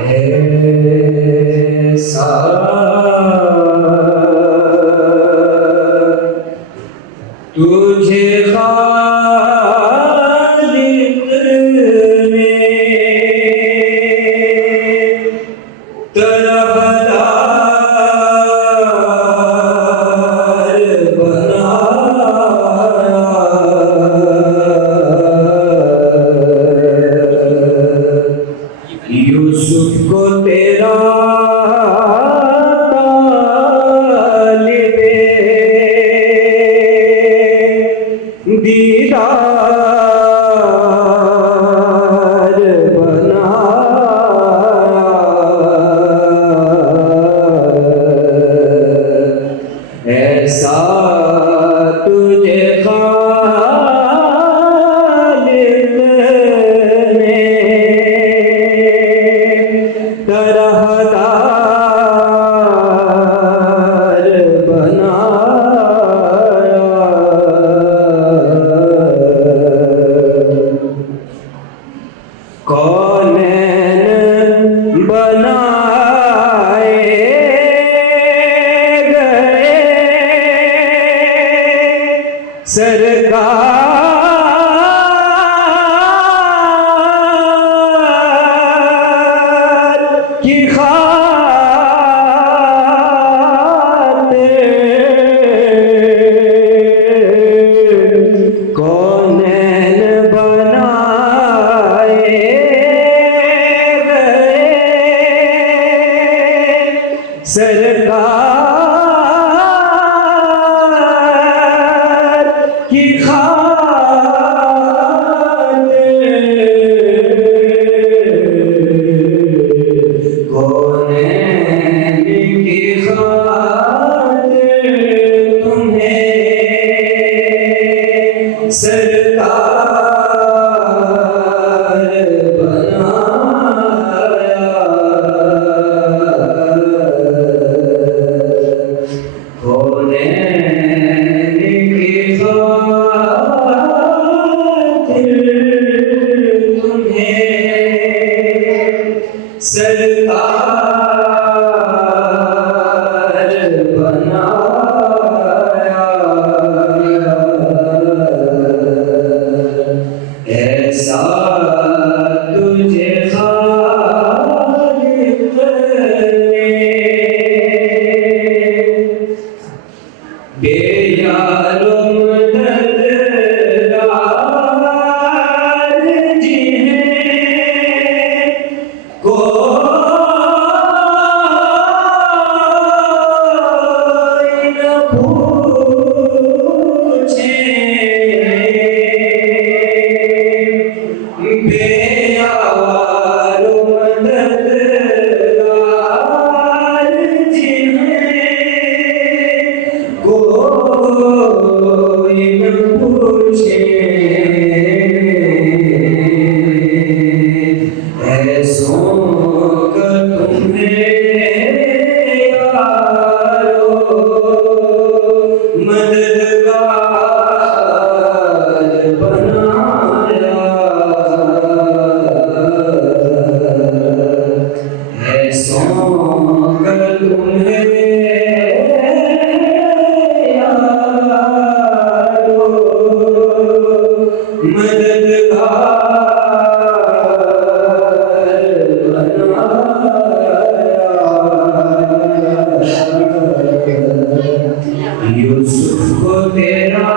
ऐसा तुझे खालिक ने तरहदार बनाया। यूसुफ को तेरा दीदार बनाया। ऐसा तुझे खालिक ने तरहदार बनाया। कौनैन बनाए गए सरकार की खातिर। कौनैन बनाए सरकार की खातिर। कौनैन की खातिर तुम्हें सरकार बनाया। कौनैन की खातिर तुम्हें सरकार बनाया। ऐसा तुझे खालिक ने बेयारो मददगार जिन्हें कोई न पूछे। बेयारो मददगार जिन्हें कोई न पूछे। ऐसों का तुम्हें यारो मददगार बनाया। ऐसों का तुम्हें यारो मददगार बनाया। यूसुफ को तेरा